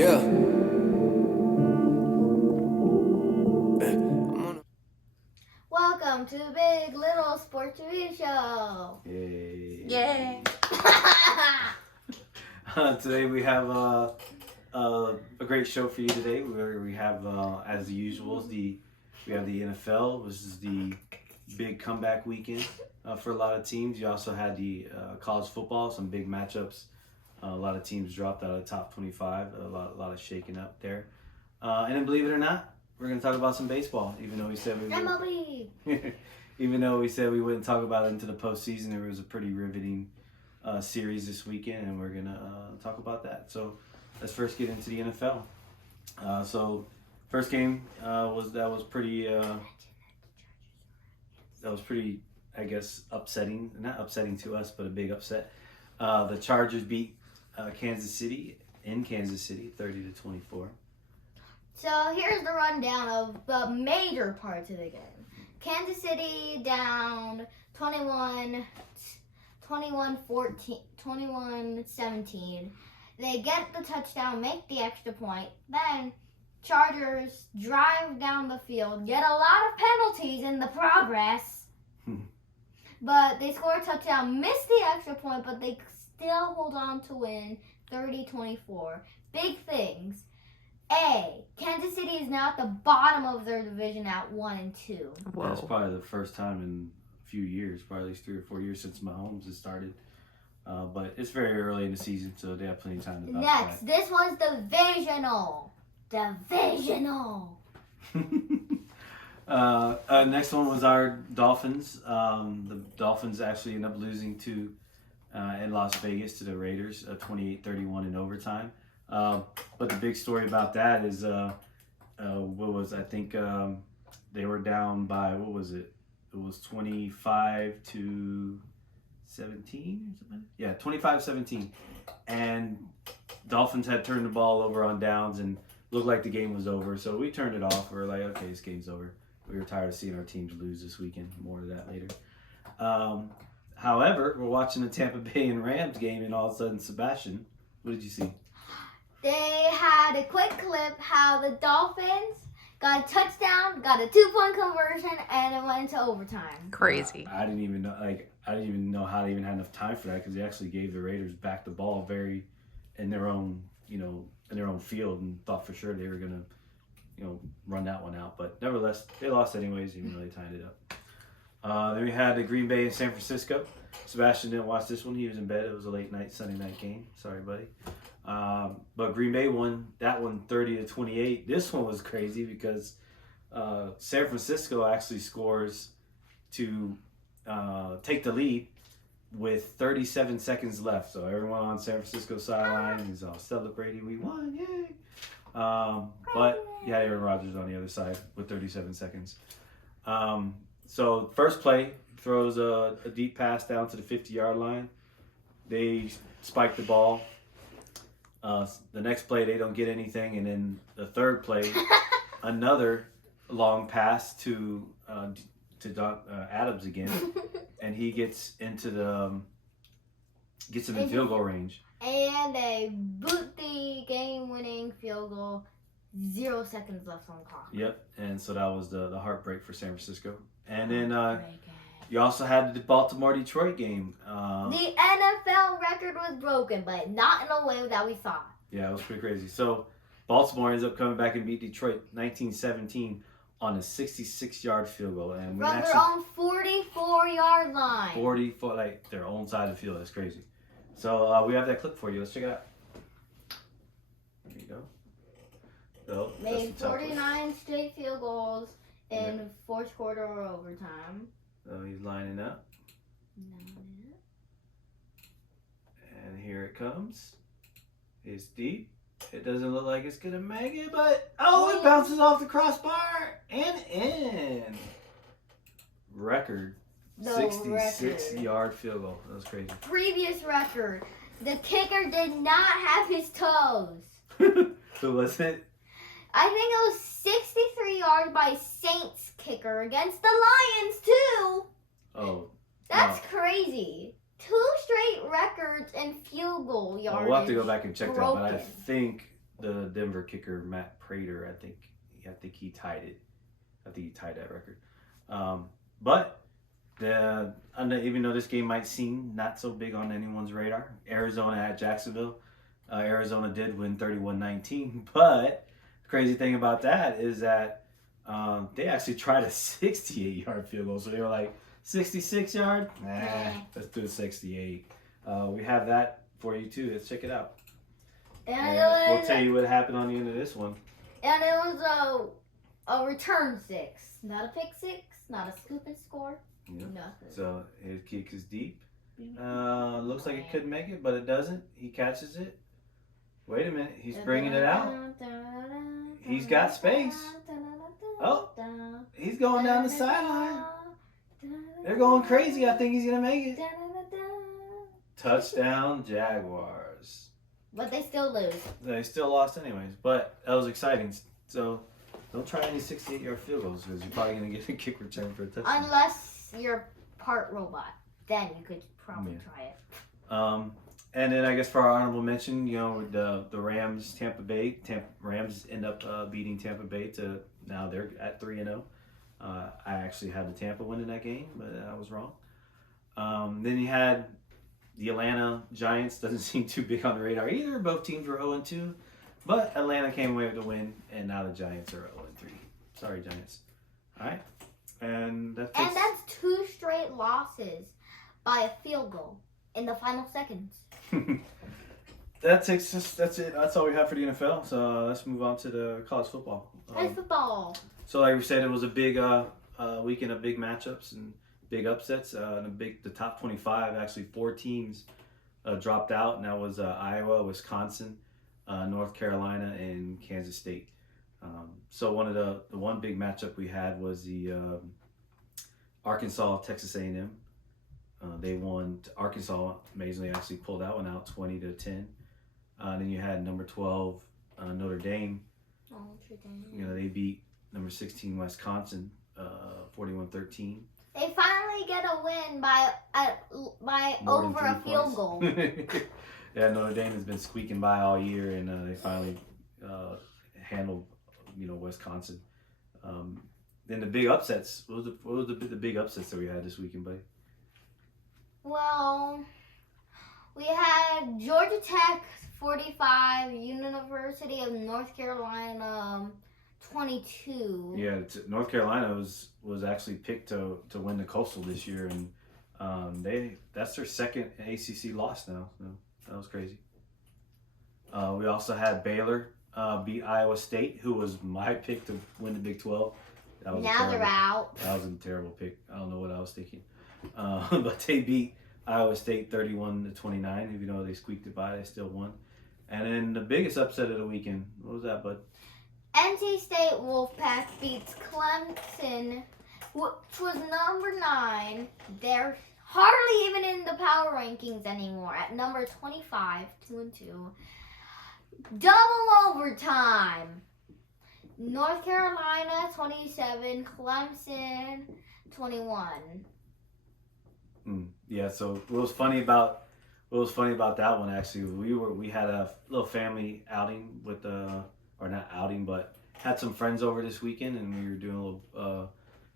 Yeah. Welcome to the Big Little Sports Review Show. Yay. Yay. Today we have a great show for you today. We have, as the usuals, we have the NFL, which is the big comeback weekend for a lot of teams. You also had the college football, some big matchups. A lot of teams dropped out of the top 25. A lot of shaking up there. And then, believe it or not, we're going to talk about some baseball, even though we said we would. MLB. Even though we said we wouldn't talk about it into the postseason, there was a pretty riveting series this weekend, and we're gonna talk about that. So let's first get into the NFL. So first game was pretty, I guess, upsetting. Not upsetting to us, but a big upset. The Chargers beat Kansas City in Kansas City, 30-24. So here's the rundown of the major parts of the game. Kansas City down 21-17. They get the touchdown, make the extra point. Then Chargers drive down the field, get a lot of penalties in the progress. But they score a touchdown, miss the extra point, but they still hold on to win 30-24. Big things. Kansas City is now at the bottom of their division at 1-2. Whoa. That's probably the first time in a few years, probably at least 3 or 4 years since Mahomes has started. But it's very early in the season, so they have plenty of time to bounce Next, this was divisional. Next one was our Dolphins. The Dolphins actually ended up losing to in Las Vegas to the Raiders, 28-31 in overtime. But the big story about that is, they were down by, what was it? It was 25-17 or something? Yeah, 25-17. And Dolphins had turned the ball over on downs and looked like the game was over. So we turned it off. We were like, okay, this game's over. We were tired of seeing our teams lose this weekend. More of that later. However, we're watching the Tampa Bay and Rams game, and all of a sudden, Sebastian, what did you see? They had a quick clip how the Dolphins got a touchdown, got a 2-point conversion, and it went into overtime. Crazy. I didn't even know how they even had enough time for that, because they actually gave the Raiders back the ball very in their own field, and thought for sure they were gonna run that one out. But nevertheless, they lost anyways, even though they tied it up. Then we had the Green Bay and San Francisco. Sebastian didn't watch this one. He was in bed. It was a late night Sunday night game. Sorry, buddy. But Green Bay won that one 30-28. This one was crazy because San Francisco actually scores to take the lead with 37 seconds left. So everyone on San Francisco sideline is all celebrating. We won, yay! But you had Aaron Rodgers on the other side with 37 seconds. So first play, throws a deep pass down to the 50-yard line. They spike the ball. The next play, they don't get anything. And then the third play, another long pass to Adams again. And he gets him in field goal range. And they boot the game-winning field goal. 0 seconds left on the clock. Yep, and so that was the heartbreak for San Francisco. And then you also had the Baltimore-Detroit game. The NFL record was broken, but not in a way that we thought. Yeah, it was pretty crazy. So Baltimore ends up coming back and beat Detroit 19-17 on a 66-yard field goal. And From their own 44-yard line. 40-foot, like their own side of the field. That's crazy. So we have that clip for you. Let's check it out. There you go. So, made 49 straight field goals in fourth quarter or overtime. So he's lining up. And here it comes. It's deep. It doesn't look like it's going to make it, but it bounces off the crossbar and in. Record. 66-yard field goal. That was crazy. Previous record. The kicker did not have his toes. Who was it? I think it was 63 yards by Saints kicker against the Lions, too. Oh. That's crazy. 2 straight records in field goal yardage. We'll have to go back and check that, but I think the Denver kicker Matt Prater. I think he tied it. I think he tied that record. But even though this game might seem not so big on anyone's radar, Arizona at Jacksonville. Arizona did win 31-19, but the crazy thing about that is that they actually tried a 68-yard field goal. So they were like, 66 yard? Nah, let's do a 68. We have that for you too. Let's check it out. And we'll tell you what happened on the end of this one. And it was a return 6. Not a pick 6, not a scoop and score. Yeah. Nothing. So his kick is deep. Looks like it could make it, but it doesn't. He catches it. Wait a minute. He's bringing it out. He's got space. Oh, he's going down the sideline. They're going crazy. I think he's going to make it. Touchdown, Jaguars. But they still lose. They still lost anyways, but that was exciting. So don't try any 68-yard field goals because you're probably going to get a kick return for a touchdown. Unless you're part robot. Then you could probably try it. And then I guess for our honorable mention, the Rams, Tampa Bay. Rams end up beating Tampa Bay to now they're at 3-0. I actually had the Tampa winning that game, but I was wrong. Then you had the Atlanta Giants. Doesn't seem too big on the radar either. Both teams were 0-2, but Atlanta came away with the win, and now the Giants are 0-3. Sorry, Giants. All right, and that's 2 straight losses by a field goal in the final seconds. That's it. That's all we have for the NFL. So let's move on to the college football. College football. So like we said, it was a big weekend of big matchups and big upsets. The top 25, actually 4 teams dropped out, and that was Iowa, Wisconsin, North Carolina, and Kansas State. So the one big matchup we had was the Arkansas Texas A&M. They won. Arkansas amazingly actually pulled that one out 20-10. Then you had number 12 Notre Dame. They beat number 16 Wisconsin 41-13. They finally get a win by over a field goal. Yeah, Notre Dame has been squeaking by all year, and they finally handled Wisconsin. Then the big upsets. What was the big upsets that we had this weekend, buddy? Well, we had Georgia Tech 45, University of North Carolina 22. Yeah, North Carolina was actually picked to win the Coastal this year, and that's their second ACC loss now. So that was crazy. We also had Baylor beat Iowa State, who was my pick to win the Big 12. Now they're out. That was a terrible pick. I don't know what I was thinking. But they beat Iowa State 31-29. Even though they squeaked it by, they still won. And then the biggest upset of the weekend, what was that, bud? NC State Wolfpack beats Clemson, which was number 9. They're hardly even in the power rankings anymore at number 25, 2-2. Double overtime. North Carolina 27, Clemson 21. Yeah. So what was funny about that one actually? We had a little family outing with or not outing, but had some friends over this weekend, and we were doing a little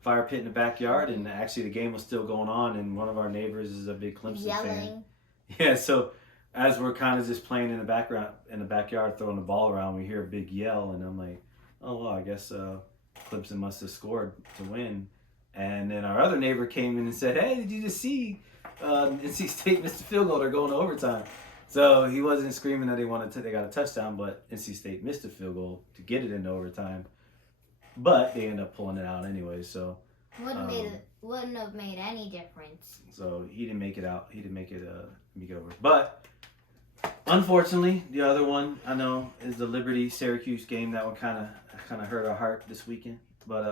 fire pit in the backyard, and actually the game was still going on, and one of our neighbors is a big Clemson fan. Yeah. So as we're kind of just playing in the backyard, throwing the ball around, we hear a big yell, and I'm like, oh, well, I guess Clemson must have scored to win. And then our other neighbor came in and said, hey, did you just see NC State missed a field goal? They're going to overtime. So he wasn't screaming that they got a touchdown, but NC State missed a field goal to get it into overtime. But they ended up pulling it out anyway. So wouldn't have made any difference. So he didn't make it out. He didn't make it over. But unfortunately, the other one I know is the Liberty Syracuse game. That one kind of hurt our heart this weekend. But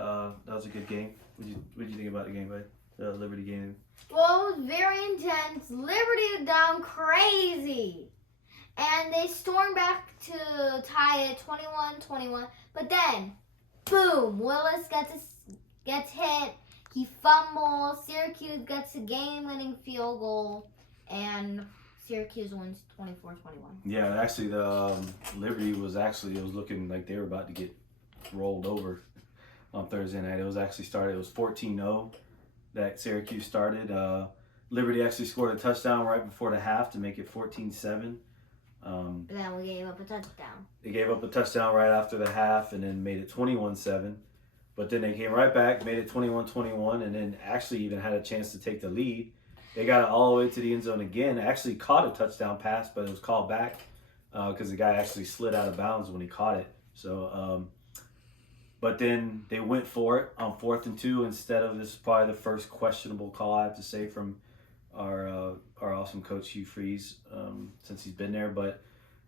that was a good game. What did you think about the game, buddy? The Liberty game. Well, it was very intense. Liberty down crazy. And they stormed back to tie it 21-21. But then, boom, Willis gets hit. He fumbles. Syracuse gets a game-winning field goal. And Syracuse wins 24-21. Yeah, actually, the Liberty was it was looking like they were about to get rolled over on Thursday night. It was actually started. It was 14-0 that Syracuse started. Liberty actually scored a touchdown right before the half to make it 14-7. But then we gave up a touchdown. They gave up a touchdown right after the half and then made it 21-7. But then they came right back, made it 21-21, and then actually even had a chance to take the lead. They got it all the way to the end zone again. Actually caught a touchdown pass, but it was called back because the guy actually slid out of bounds when he caught it. So, but then they went for it on 4th and 2 instead of, this is probably the first questionable call I have to say from our awesome coach Hugh Freeze since he's been there. But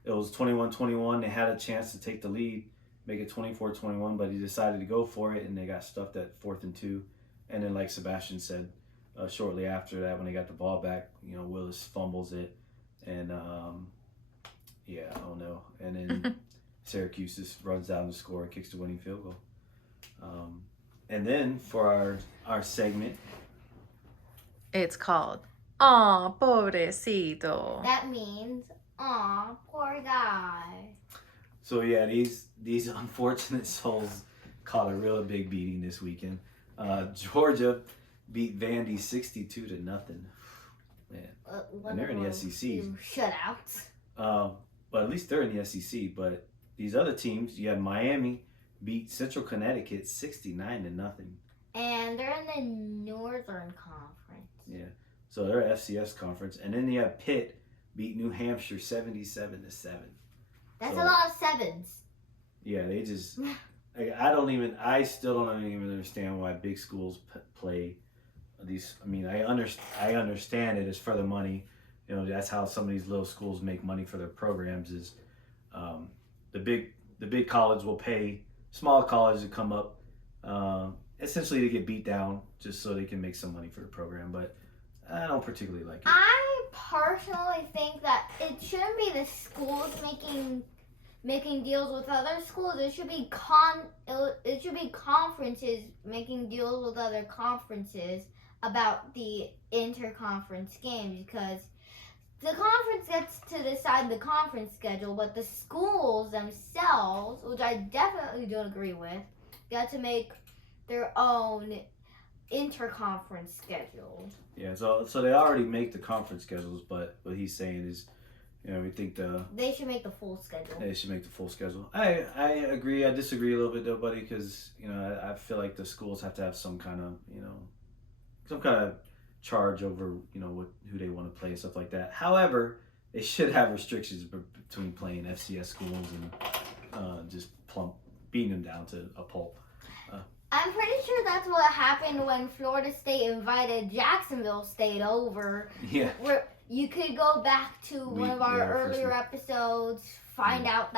it was 21-21. They had a chance to take the lead, make it 24-21, but he decided to go for it, and they got stuffed at 4th and 2. And then, like Sebastian said, shortly after that, when they got the ball back, Willis fumbles it, and yeah, I don't know. And then Syracuse just runs down the score and kicks the winning field goal. And then for our segment, it's called "Aw, pobrecito." That means, aw, poor guy. So yeah, these unfortunate souls caught a real big beating this weekend. Georgia beat Vandy 62-0. Man, and they're in the SEC. Shutouts. But at least they're in the SEC. But these other teams, you have Miami beat Central Connecticut 69-0. And they're in the Northern Conference. Yeah, so they're FCS conference, and then you have Pitt beat New Hampshire 77-7. That's a lot of sevens. Yeah, they just. I still don't even understand why big schools play these. I mean, I understand it is for the money. That's how some of these little schools make money for their programs. Is the big college will pay small college to come up, essentially to get beat down just so they can make some money for the program. But I don't particularly like it. I personally think that it shouldn't be the schools making deals with other schools. It should be conferences making deals with other conferences about the interconference games, because the conference gets to decide the conference schedule, but the schools themselves, which I definitely don't agree with, got to make their own interconference schedule. Yeah, so they already make the conference schedules, but what he's saying is, we think they should make the full schedule. They should make the full schedule. I agree. I disagree a little bit though, buddy, because I feel like the schools have to have some kind of charge over who they want to play and stuff like that. However, they should have restrictions between playing FCS schools and just beating them down to a pulp. I'm pretty sure that's what happened when Florida State invited Jacksonville State over. Yeah. Where you could go back to one of our earlier episodes, find out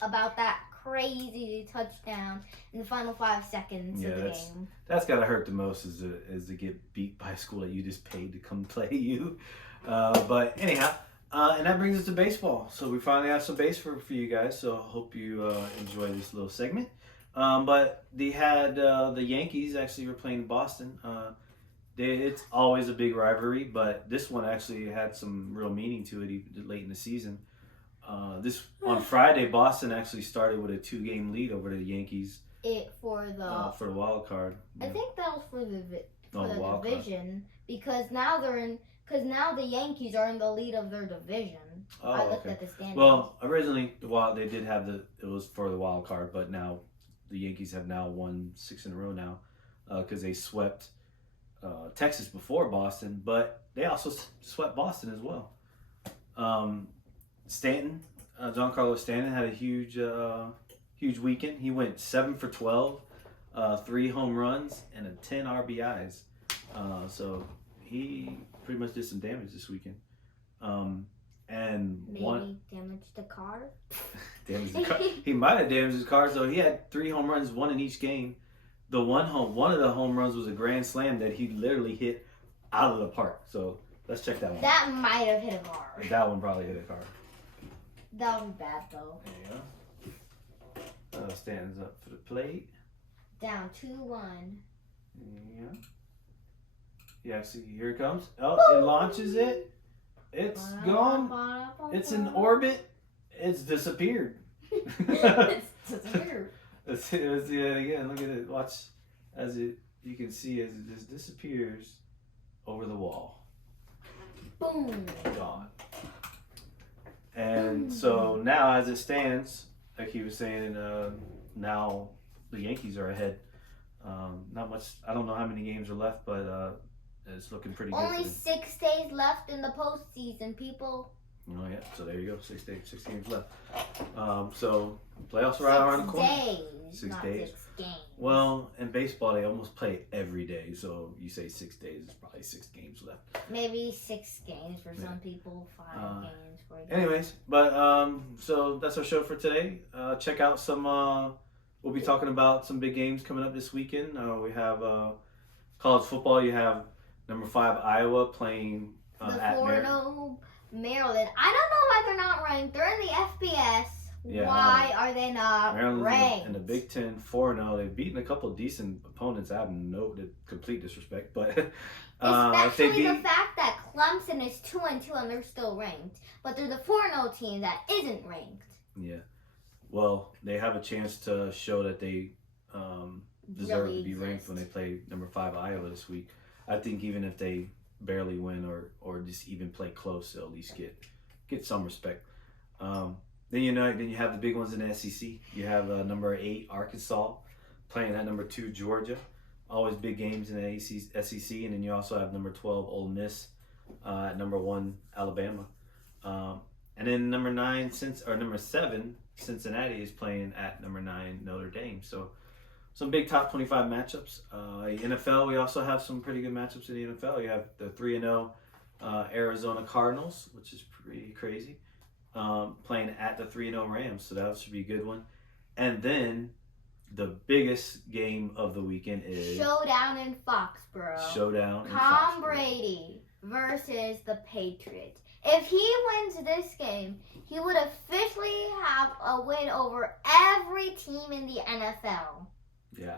about that crazy touchdown in the final 5 seconds of the game. That's gotta hurt the most is to get beat by a school that you just paid to come play you. But anyhow, and that brings us to baseball. So we finally have some baseball for you guys. So I hope you enjoy this little segment. But they had the Yankees actually were playing Boston. It's always a big rivalry, but this one actually had some real meaning to it late in the season. On Friday, Boston actually started with a 2-game lead over the Yankees. For the wild card. I think that was for the division, card. because now the Yankees are in the lead of their division. Oh, I looked at the standings. Well, originally they did have it was for the wild card, but now the Yankees have now won 6 in a row now because they swept Texas before Boston, but they also swept Boston as well. Stanton, Giancarlo Stanton had a huge weekend. He went 7 for 12, 3 home runs, and 10 RBIs. So he pretty much did some damage this weekend. And maybe damaged the car. Damaged the car. He might have damaged his car. So he had 3 home runs, 1 in each game. One of the home runs was a grand slam that he literally hit out of the park. So let's check that one. That might have hit a car. That one probably hit a car. That would be bad though. There you go. Stands up for the plate. Down 2-1. Yeah. Yeah. See, here it comes. Oh, it launches it. It's gone. It's in orbit. It's disappeared. It's disappeared. Let's see that again. Look at it. Watch as you can see as it just disappears over the wall. Boom. Gone. And so now, as it stands, like he was saying, now the Yankees are ahead. Not much. I don't know how many games are left, but it's looking pretty good. Only 6 days left in the postseason, people. Oh yeah, so there you go. 6 games left. So playoffs are right around the corner. 6 days. 6 not days. 6 games. Well, in baseball, they almost play every day. So you say 6 days, it's probably 6 games left. Maybe 6 games for some people, 5 games for others. Anyways, but so that's our show for today. Check out some. We'll be talking about some big games coming up this weekend. We have college football. You have number 5 Iowa playing at Maryland. Maryland. I don't know why they're not ranked. They're in the FBS. Yeah, Why are they not Maryland's ranked? in the Big Ten 4-0. They've beaten a couple of decent opponents. I have no complete disrespect, but Especially the fact that Clemson is 2-2 and they're still ranked, but they're the 4-0 team that isn't ranked. Yeah, well, they have a chance to show that they deserve Really to be ranked exist. when they play number 5 Iowa this week. I think even if they barely win or just even play close, they'll at least get some respect. Then you have the big ones in the SEC. You have number 8 Arkansas playing at number 2 Georgia. Always big games in the SEC, and then you also have number 12 Ole Miss at number 1 Alabama, and then number 7 Cincinnati is playing at number 9 Notre Dame. So some big top 25 matchups. NFL, we also have some pretty good matchups in the NFL. You have the 3-0 Arizona Cardinals, which is pretty crazy, playing at the 3-0 Rams. So that should be a good one. And then the biggest game of the weekend is Showdown in Foxborough. Showdown in Tom Foxborough. Brady versus the Patriots. If he wins this game, he would officially have a win over every team in the NFL. Yeah,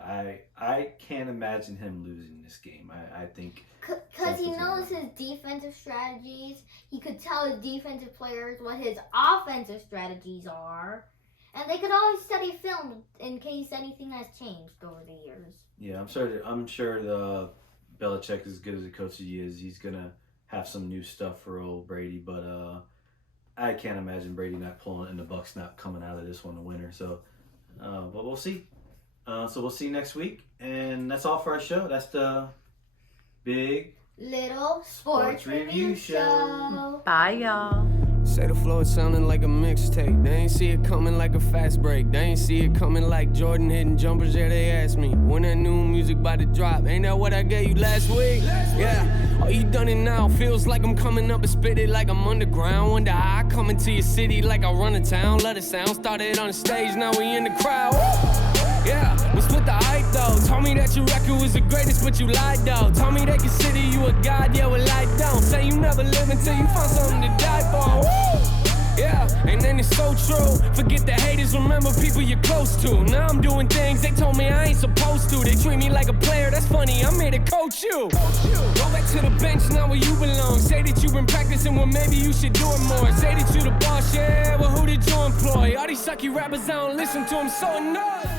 I can't imagine him losing this game. I think Because he knows his defensive strategies. He could tell his defensive players what his offensive strategies are. And they could always study film in case anything has changed over the years. Yeah, I'm sure the Belichick, as good as a coach he is, he's gonna have some new stuff for old Brady. But I can't imagine Brady not pulling and the Bucs not coming out of this one a winner. So, but we'll see. So we'll see next week, and that's all for our show. That's the Big Little Sports Review Show. Bye, y'all. Say the flow, it sounding like a mixtape. They ain't see it coming like a fast break. They ain't see it coming like Jordan hitting jumpers. Yeah, they asked me when that new music about to drop. Ain't that what I gave you last week? Yeah, oh, you done it now. Feels like I'm coming up and spit it like I'm underground. Wonder how I come into your city like I run a town. Let it sound started on the stage, now we in the crowd. Yeah, we split the hype though. Told me that your record was the greatest, but you lied though. Told me they consider you a god, yeah, well I don't. Say you never live until you find something to die for. Woo! Yeah, and then it's so true. Forget the haters, remember people you're close to. Now I'm doing things they told me I ain't supposed to. They treat me like a player, that's funny, I'm here to coach you. Go back to the bench, now where you belong. Say that you've been practicing, well maybe you should do it more. Say that you the boss, yeah, well who did you employ? All these sucky rappers, I don't listen to them, so annoyed.